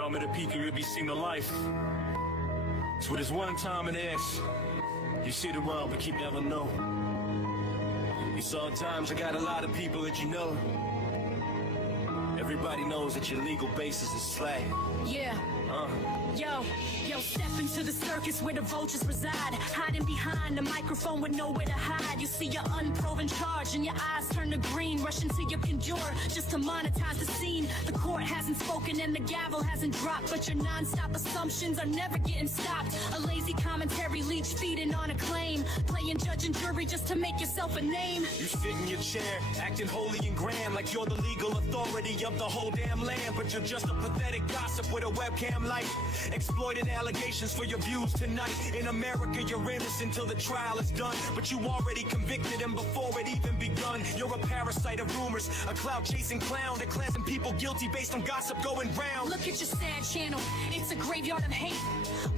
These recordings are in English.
Y'all met a peak of be seen the life. So this one time it is. You see the world, but you never know. You saw times I got a lot of people that you know. Everybody knows that your legal basis is slack. Yeah. Yo, step into the circus where the vultures reside. Hiding behind the microphone with nowhere to hide. You see your unproven charge and your eyes turn to green. Rushing to your conjurer just to monetize the scene. The court hasn't spoken and the gavel hasn't dropped, but your non-stop assumptions are never getting stopped. A lazy commentary leech feeding on a claim. Playing judge and jury just to make yourself a name. You sit in your chair, acting holy and grand, like you're the legal authority of the whole damn land. But you're just a pathetic gossip with a webcam light. Exploited allegations for your views tonight. In America, you're innocent till the trial is done, but you already convicted and before it even begun. You're a parasite of rumors, a clout-chasing clown, declaring people guilty based on gossip going round. Look at your sad channel, it's a graveyard of hate.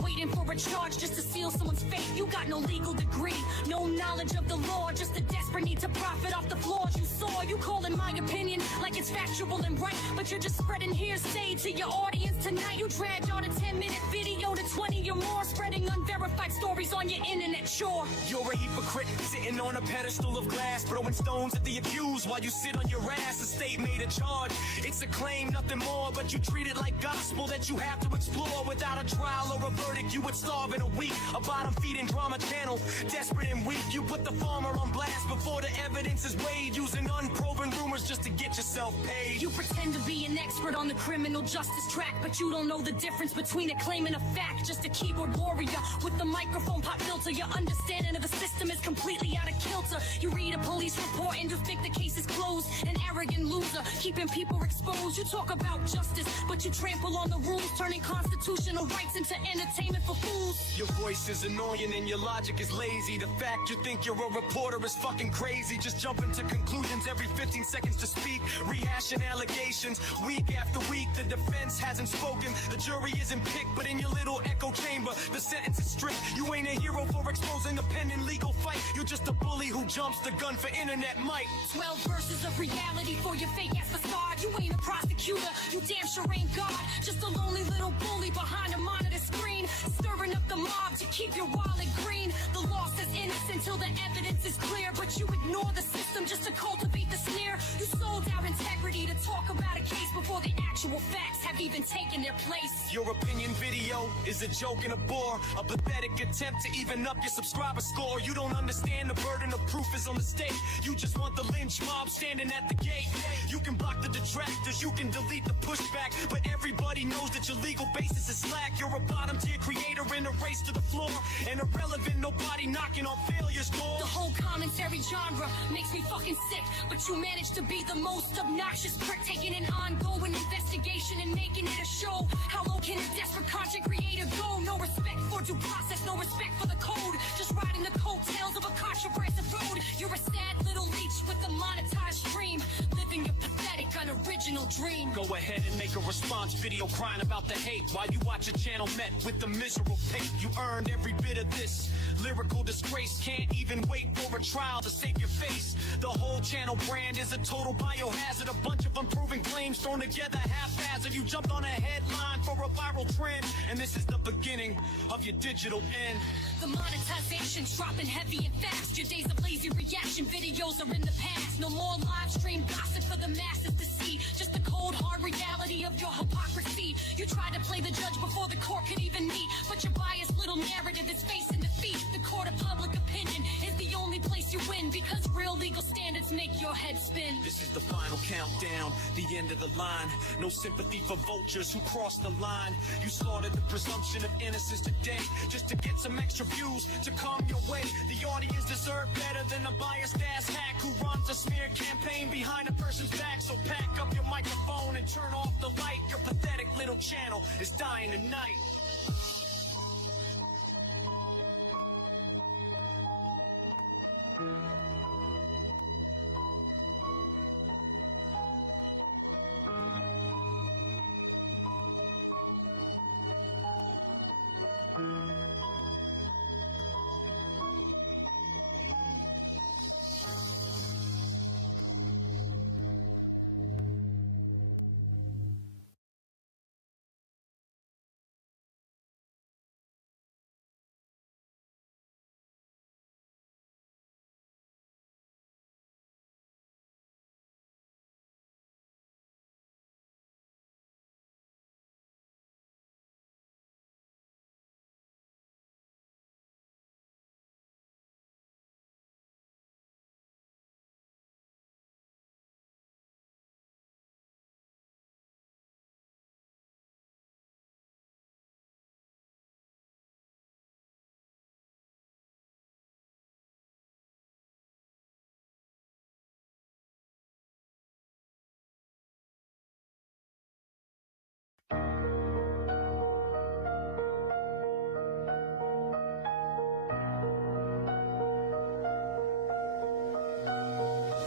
Waiting for a charge just to seal someone's fate. You got no legal degree, no knowledge of the law, just a desperate need to profit off the flaws you saw. You calling my opinion like it's factual and right, but you're just spreading hearsay to your audience tonight. You dragged out a 10-minute video to 20 or more, spreading unverified stories on your internet chore. You're a hypocrite, sitting on a pedestal of glass, throwing stones at the accused while you sit on your ass. The state made a charge, it's a claim, nothing more, but you treat it like gospel that you have to explore. Without a trial or a verdict, you would starve in a week. A bottom-feeding drama channel, desperate and weak. You put the farmer on blast before the evidence is weighed, using unproven rumors just to get yourself paid. You pretend to be an expert on the criminal justice track, but you don't know the difference between a claim and a fact. Just a keyboard warrior with the microphone pop filter. Your understanding of the system is completely out of kilter. You read a police report and you think the case is closed. An arrogant loser, keeping people exposed. You talk about justice, but you trample on the rules, turning constitutional rights into entertainment for fools. Your voice is annoying and your logic is lazy. The fact you think you're a reporter is fucking crazy. Just jumping to conclusions every 15 seconds to speak, rehashing allegations week after week. The defense hasn't spoken, the jury isn't picked, but in your little echo chamber, the sentence is strict. You ain't a hero for exposing a pending legal fight. You're just a bully who jumps the gun for internet might. 12 verses of reality for your fake ass facade. You ain't a prosecutor, you damn sure ain't God. Just a lonely little bully behind a monitor screen, stirring up the mob to keep your wallet green. The law says innocent till the evidence is clear, but you ignore the system just to cultivate the sneer. You sold out integrity to talk about a case before the actual facts have even taken their place. Your opinion video is a joke and a bore, a pathetic attempt to even up your subscriber score. You don't understand the burden of proof is on the state. You just want the lynch mob standing at the gate. You can block the detractors, you can delete the pushback, but everybody knows that your legal basis is slack. You're a bottom tier creator in a race to the floor, and irrelevant, nobody knocking on failure's door. The whole commentary genre makes me fucking sick, but you manage to be the most obnoxious prick, taking an ongoing investigation and making it a show. How low can a desperate content creator go? No respect for due process, no respect for the code, just riding the coattails of a controversial road. You're a sad little leech with a monetized stream, living your pathetic, unoriginal dream. Go ahead and make a response video crying about the hate while you watch a channel met with the miserable fate. You earned every bit of this lyrical disgrace. Can't even wait for a trial to save your face. The whole channel brand is a total biohazard, a bunch of unproven claims thrown together haphazard. You jumped on a headline for a viral trend, and this is the beginning of your digital end. The monetization's dropping heavy and fast. Your days of lazy reaction videos are in the past. No more live stream gossip for the masses to see, just the cold hard reality of your hypocrisy. You tried to play the judge before the court could even meet, but your biased little narrative is facing defeat. The court of public opinion is the only place you win, because real legal standards make your head spin. This is the final countdown, the end of the line. No sympathy for vultures who cross the line. You slaughtered the presumption of innocence today, just to get some extra views to come your way. The audience deserve better than a biased ass hack who runs a smear campaign behind a person's back. So pack up your microphone and turn off the light. Your pathetic little channel is dying tonight.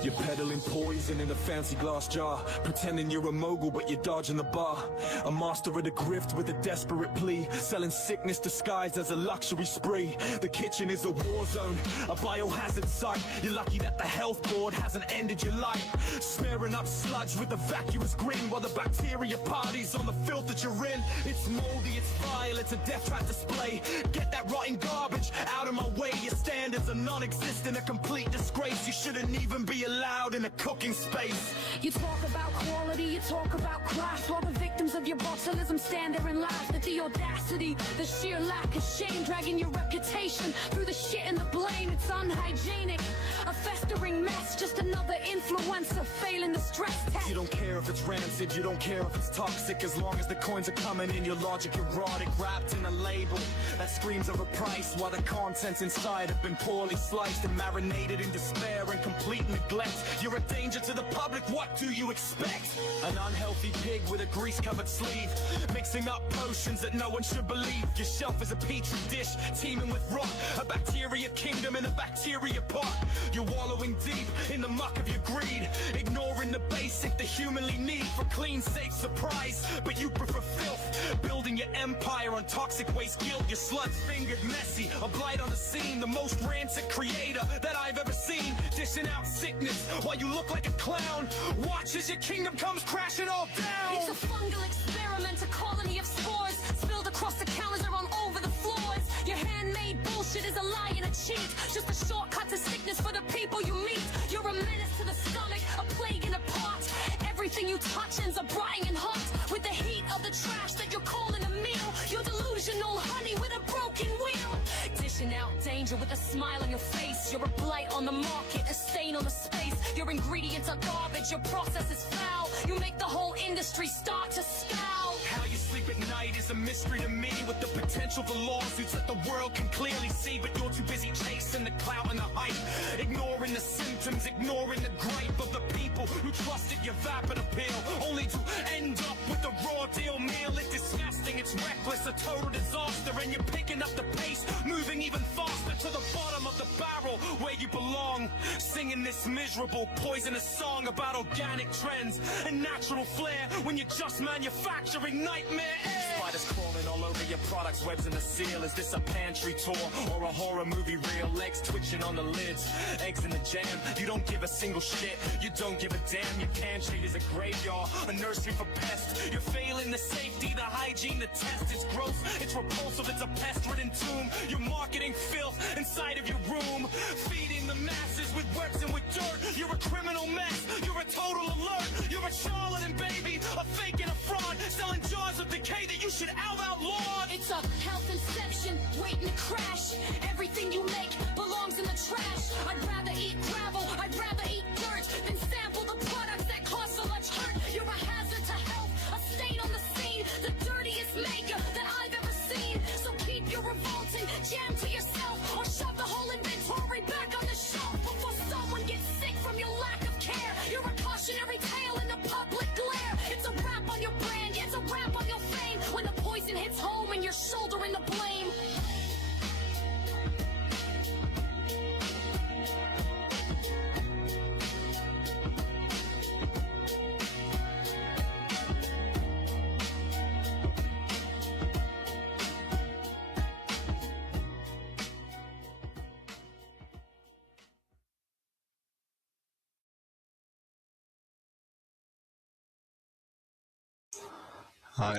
You're peddling poison in a fancy glass jar, pretending you're a mogul but you're dodging the bar. A master of the grift with a desperate plea, selling sickness disguised as a luxury spree. The kitchen is a war zone, a biohazard site. You're lucky that the health board hasn't ended your life. Smearing up sludge with a vacuous grin while the bacteria parties on the filth that you're in. It's moldy, it's vile, it's a death trap display. Get that rotten garbage out of my way. Your standards are non-existent, a complete disgrace. You shouldn't even be allowed in a cooking space. You talk about quality, you talk about class, while the victims of your botulism stand there and laugh at the audacity, the sheer lack of shame, dragging your reputation through the shit and the blame. It's unhygienic, a festering mess, just another influencer failing the stress test. You don't care if it's rancid, you don't care if it's toxic, as long as the coins are coming in. Your logic erotic, wrapped in a label that screams of a price, while the contents inside have been poorly sliced and marinated in despair and complete neglect. You're a danger to the public, what do you expect? An unhealthy pig with a grease-covered sleeve, mixing up potions that no one should believe. Your shelf is a petri dish, teeming with rot, a bacteria kingdom in a bacteria pot. You're wallowing deep in the muck of your greed, ignoring the basic, the humanly need for clean, safe surprise. But you prefer filth, building your empire on toxic waste guilt. Your slud's fingered messy, a blight on the scene, the most rancid creator that I've ever seen, dishing out sickness while you look like a clown. Watch as your kingdom comes crashing all down. It's a fungal experiment, a colony of spores spilled across the counters or all over the floors. Your handmade bullshit is a lie and a cheat, just a shortcut to sickness for the people you meet. You're a menace to the stomach, a plague in a pot. Everything you touch ends up rotting and hot with the heat of the trash that you're calling a meal. You're delusional honey with a broken wheel, dishing out danger with a smile on your face. You're a blight on the market, a stain on the space. Your ingredients are garbage, your process is foul. You make the whole industry start to scowl. How you sleep at night is a mystery to me, with the potential for lawsuits that the world can clearly see. But you're too busy chasing the clout and the hype, ignoring the symptoms, ignoring the gripe of the people who trusted your vapid appeal, only to end up with the raw deal meal. It's disgusting, it's reckless, a total disaster, and you're picking up the pace, moving even faster to the bottom of the barrel where you belong, singing this miserable, poisonous song about organic trends and natural flair when you're just manufacturing nightmare air. Spiders crawling all over your products, webs in the seal. Is this a pantry tour or a horror movie reel? Legs twitching on the lids, eggs in the jam. You don't give a single shit, you don't give a damn. Your pantry is a graveyard, a nursery for pests. You're failing the safety, the hygiene, the test. It's gross, it's repulsive, it's a pest-ridden tomb. You're marketing filth inside of your room, feeding the masses with works and with dirt. You're a criminal mess, you're a total alert. You're a charlatan, baby, a fake and a fraud, selling jars of decay that you should outlaw. It's a health inception waiting to crash. Everything you make belongs in the trash. I'd rather eat gravel, I'd rather eat dirt than sample the products that cause so much hurt. You're a hazard to health, a stain on the scene, the dirtiest maker that I've ever seen. So keep your revolting jam to yourself, or shove the whole inventory back on the shelf before someone gets sick from your lack of care. You're a cautionary tale in the public glare. It's a rap on your brand, yeah, it's a rap on your fame. When the poison hits home and you're shouldering the blame.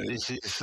This is